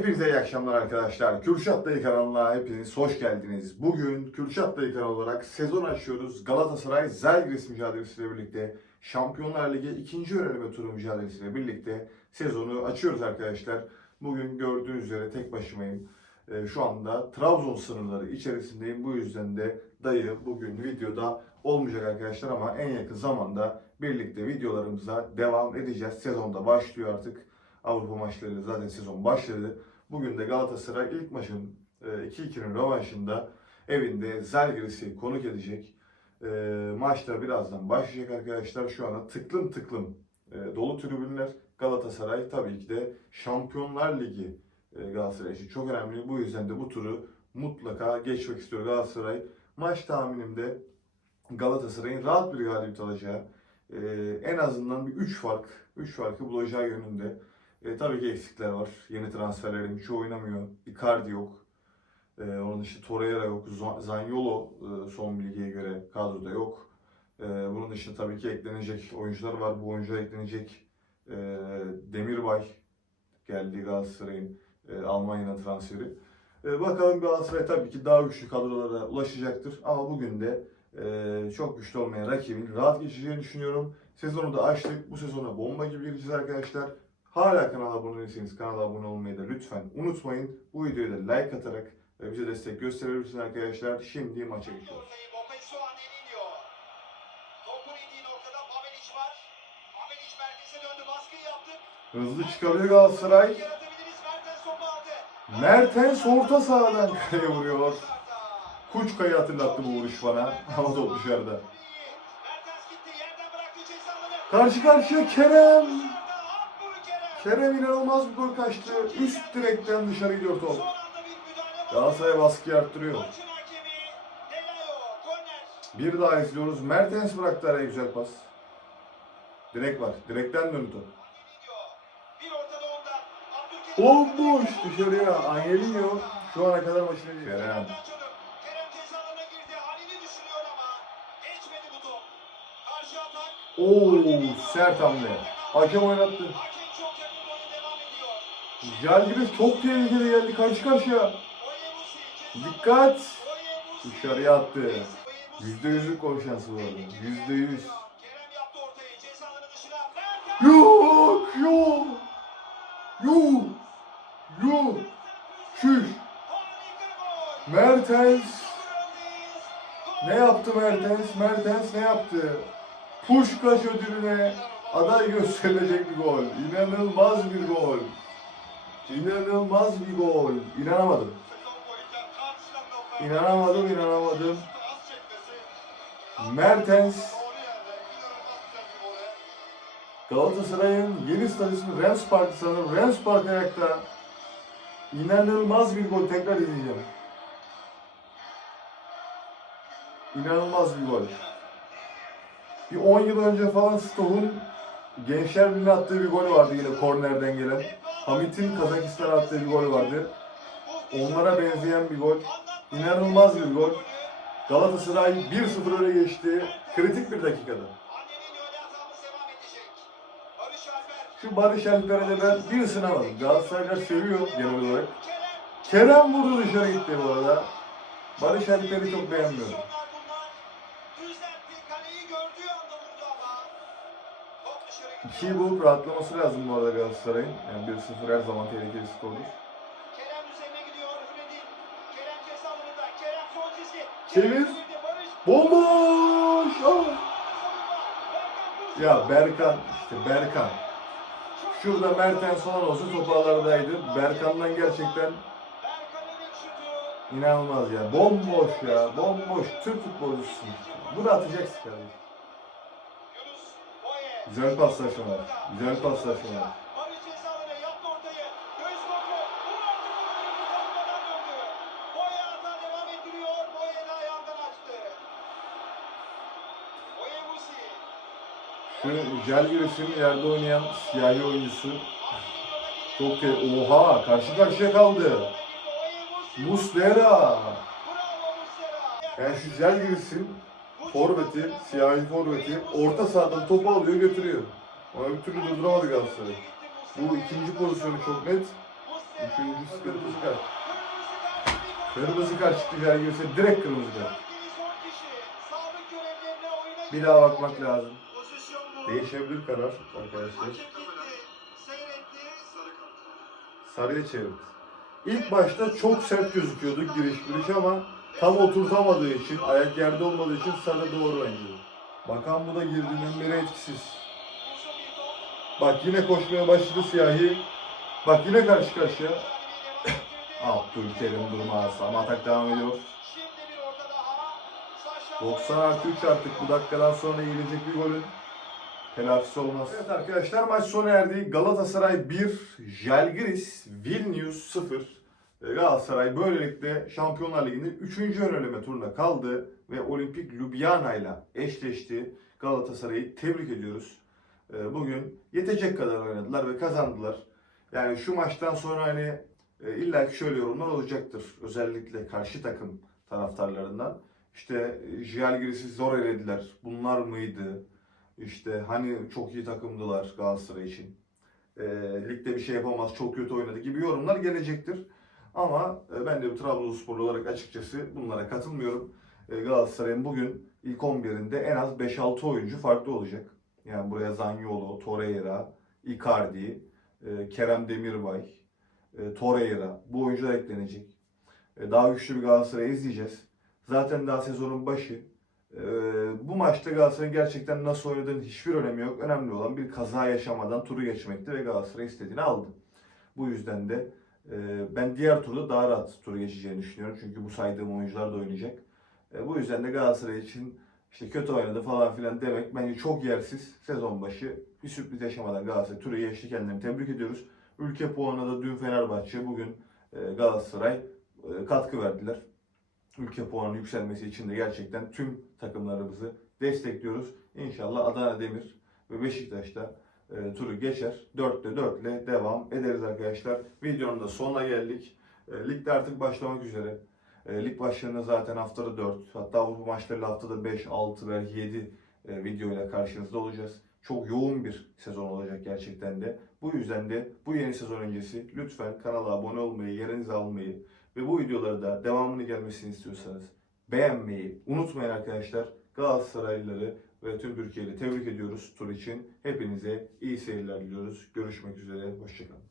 Hepinize iyi akşamlar arkadaşlar. Kürşat Dayı kanalına hepiniz hoş geldiniz. Bugün Kürşat Dayı kanalı olarak sezon açıyoruz. Galatasaray Zalgiris mücadelesiyle birlikte Şampiyonlar Ligi ikinci yöneleme turu mücadelesiyle birlikte sezonu açıyoruz arkadaşlar. Bugün gördüğünüz üzere tek başımayım. Ee, Şu anda Trabzon sınırları içerisindeyim. Bu yüzden de dayı bugün videoda olmayacak arkadaşlar ama en yakın zamanda birlikte videolarımıza devam edeceğiz. Sezonda başlıyor artık. Avrupa maçları zaten sezon başladı. Bugün de Galatasaray ilk maçın e, 2-2'nin rövanşında evinde Zalgiris'i konuk edecek. E, Maçta birazdan başlayacak arkadaşlar. Şu anda tıklım tıklım e, dolu tribünler. Galatasaray tabii ki de Şampiyonlar Ligi e, Galatasaray için çok önemli. Bu yüzden de bu turu mutlaka geçmek istiyor Galatasaray. Maç tahminimde Galatasaray'ın rahat bir galibiyet alacağı, e, en azından bir 3 fark, 3 farkı bulacağı yönünde. E, tabii ki eksikler var. Yeni transferlerin çoğu oynamıyor. Icardi yok. E, onun dışında Torreira yok. Zaniolo e, son bilgiye göre kadroda yok. E, bunun dışında tabii ki eklenecek oyuncular var. Bu oyuncular eklenecek. E, Demirbay geldi Galatasaray'ın e, Almanya'na transferi. E, bakalım Galatasaray tabii ki daha güçlü kadrolara ulaşacaktır. Ama bugün de e, çok güçlü olmayan rakibin rahat geçeceğini düşünüyorum. Sezonu da açtık. Bu sezona bomba gibi gireceğiz arkadaşlar. Hala kanala abone değilseniz kanala abone olmayı da lütfen unutmayın. Bu videoya da like atarak bize destek gösterebilirsiniz arkadaşlar. Şimdi maça geçiyoruz. Hızlı çıkabiliyor Galatasaray. Mertens orta sahadan kaleye vuruyor. Kuçka'yı hatırlattı bu vuruş bana. Ama top dışarıda. Karşı karşıya Kerem. Kerem. İnanılmaz bir gol kaçtı. Üst direkten dışarı gidiyor top. Galatasaray baskıyı arttırıyor. Bir daha izliyoruz. Mertens bıraktı araya güzel pas. Direk var. Direkten döndü top. Bomboş dışarıya. Angelinho şu ana kadar maçını Kerem. Kerem. Oo sert hamle. Hakem oynattı. Jalgiris çok tehlikeli geldi karşı karşıya. Dikkat. Dışarıya attı. Yüzde yüzlük gol şansı arada. Yüzde yüz. Yok yok. Yok. Yok. Gol. Mertens. Ne yaptı Mertens? Mertens ne yaptı? Puşkaş ödülüne aday gösterilecek bir gol. İnanılmaz bir gol. İnanılmaz bir gol. İnanamadım. İnanamadım, inanamadım. Mertens. Galatasaray'ın yeni statüsünü Rams Park'ı sanırım. Rams Park ayakta. İnanılmaz bir gol. Tekrar izleyeceğim. İnanılmaz bir gol. Bir 10 yıl önce falan Stoh'un Gençler Birliği'ne attığı bir gol vardı yine kornerden gelen. Hamit'in Kazakistan'a attığı bir gol vardı. Onlara benzeyen bir gol. İnanılmaz bir gol. Galatasaray 1-0 öne geçti. Kritik bir dakikada. Şu Barış Alper'e de ben bir ısınamadım. Galatasaraylar seviyor genel olarak. Kerem vurdu dışarı gitti bu arada. Barış Alper'i çok beğenmiyorum. Pozisyonlar bunlar. Düzeltti. Kaleyi gördüğü anda vurdu ama. Top dışarı gitti. İkiyi bulup rahatlaması lazım bu arada Galatasaray'ın. Yani 1-0 her zaman tehlikeli skordur. Çevir. Bomboş! Ya Berkan, işte Berkan. Şurada Mertens falan olsa toparlardaydı. Berkan'dan gerçekten inanılmaz ya. Bomboş ya, bomboş. Türk futbolcusun. Bunu atacaksın kardeşim. Güzel paslaşmalar. Güzel paslaşmalar. Jalgiris'in yerde oynayan siyahi oyuncusu çok te... Oha! Karşı karşıya kaldı. Muslera. Yani şu Jalgiris'in forveti, siyahi forveti orta sahadan topu alıyor götürüyor. Ona bir türlü durduramadı Galatasaray. Bu ikinci pozisyonu çok net. Üçüncüsü kırmızı kart. Kırmızı kart. Çıktı Jalgiris'e direkt kırmızı kart. Bir daha bakmak lazım. Değişebilir karar arkadaşlar. Sarıya çevirdi. İlk başta çok sert gözüküyordu giriş giriş ama tam oturtamadığı için, ayak yerde olmadığı için sarı doğru bence. Bakan bu da girdiğinden beri etkisiz. Bak yine koşmaya başladı siyahi. Bak yine karşı karşıya. Abdülkerim durmaz ama atak devam ediyor. Şimdi bir orta daha. Saşa 90 artı 3 artık bu dakikadan sonra gelecek bir golün telafisi olmaz. Evet arkadaşlar maç sona erdi. Galatasaray 1, Jalgiris Vilnius 0. Ee, Galatasaray böylelikle Şampiyonlar Ligi'nde 3. ön eleme turuna kaldı ve Olimpik Ljubljana ile eşleşti. Galatasaray'ı tebrik ediyoruz. Ee, Bugün yetecek kadar oynadılar ve kazandılar. Yani şu maçtan sonra hani e, illa ki şöyle yorumlar olacaktır. Özellikle karşı takım taraftarlarından. İşte Jalgiris'i zor elediler. Bunlar mıydı? İşte hani çok iyi takımdılar Galatasaray için. E, ligde bir şey yapamaz, çok kötü oynadı gibi yorumlar gelecektir. Ama e, ben de bir Trabzonsporlu olarak açıkçası bunlara katılmıyorum. E, Galatasaray'ın bugün ilk 11'inde en az 5-6 oyuncu farklı olacak. Yani buraya Zaniolo, Torreira, Icardi, e, Kerem Demirbay, Torreira bu oyuncular eklenecek. Daha güçlü bir Galatasaray izleyeceğiz. Zaten daha sezonun başı. Bu maçta Galatasaray'ın gerçekten nasıl oynadığının hiçbir önemi yok. Önemli olan bir kaza yaşamadan turu geçmekti ve Galatasaray istediğini aldı. Bu yüzden de ben diğer turda daha rahat turu geçeceğini düşünüyorum. Çünkü bu saydığım oyuncular da oynayacak. E, bu yüzden de Galatasaray için işte kötü oynadı falan filan demek bence çok yersiz. Sezon başı bir sürpriz yaşamadan Galatasaray turu geçti. Kendilerini tebrik ediyoruz. Ülke puanına da dün Fenerbahçe, bugün e, Galatasaray e, katkı verdiler. Ülke puanı yükselmesi için de gerçekten tüm takımlarımızı destekliyoruz. İnşallah Adana Demir ve Beşiktaş'ta e, turu geçer. 4'te 4 ile devam ederiz arkadaşlar. Videonun da sonuna geldik. E, ligde artık başlamak üzere. E, lig başlarında zaten haftada 4, hatta Avrupa maçlarıyla haftada 5, 6 belki 7 e, video ile karşınızda olacağız. Çok yoğun bir sezon olacak gerçekten de. Bu yüzden de bu yeni sezon öncesi lütfen kanala abone olmayı, yerinizi almayı ve bu videoları da devamını gelmesini istiyorsanız beğenmeyi unutmayın arkadaşlar. Galatasaraylıları ve tüm Türkiye'yi tebrik ediyoruz tur için. Hepinize iyi seyirler diliyoruz. Görüşmek üzere. Hoşçakalın.